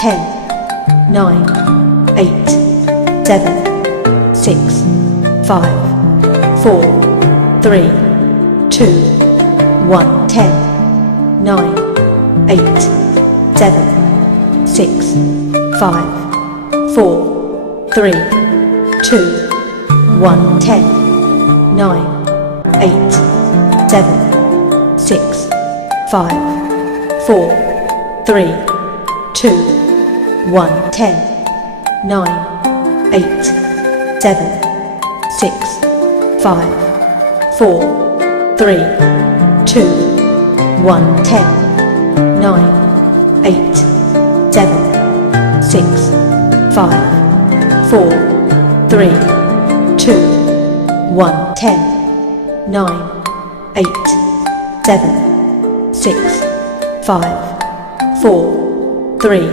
10, 9, 8, 7, 6, 5, 4, 3, 2, 1, 10, 9, 8, 7, 6, 5, 4, 3, 2, 1, 10, 9, 8, 7, 6, 5, 4, 3, 2, 1, 10, 9, 8, 7, 6, 5, 4, 3, 2, 1, 10, 9, 8, 7, 6, 5, 4, 3, 2, 1, 10, 9, 8, 7, 6, 5, 4, 3,